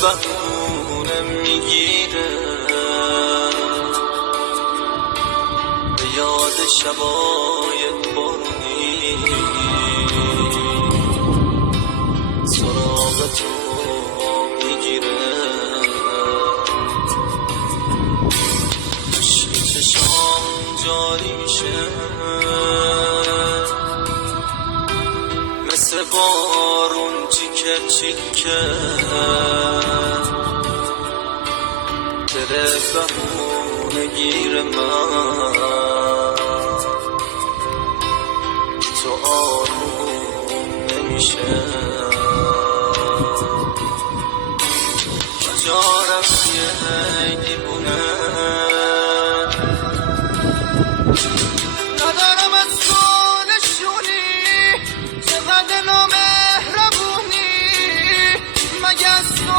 بهونه میگیره به یاد شبای بارونی سراغ تو میگیره عشق چشام جاری میشه مثل بارون چیکه چیکه دل بهونه گیر من تو آروم نمیشه کجا رفتی ای دیوونه ندارم از تو نشونی چقدر نامهربونی مگه از تو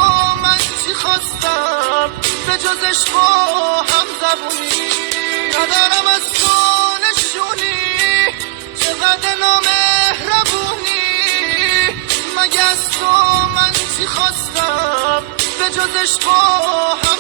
من چی خواستم به جزش با هم زبونی ندارم از تو نشونی چقدر نامهربونی مگه از تو من چی خواستم به جزش با هم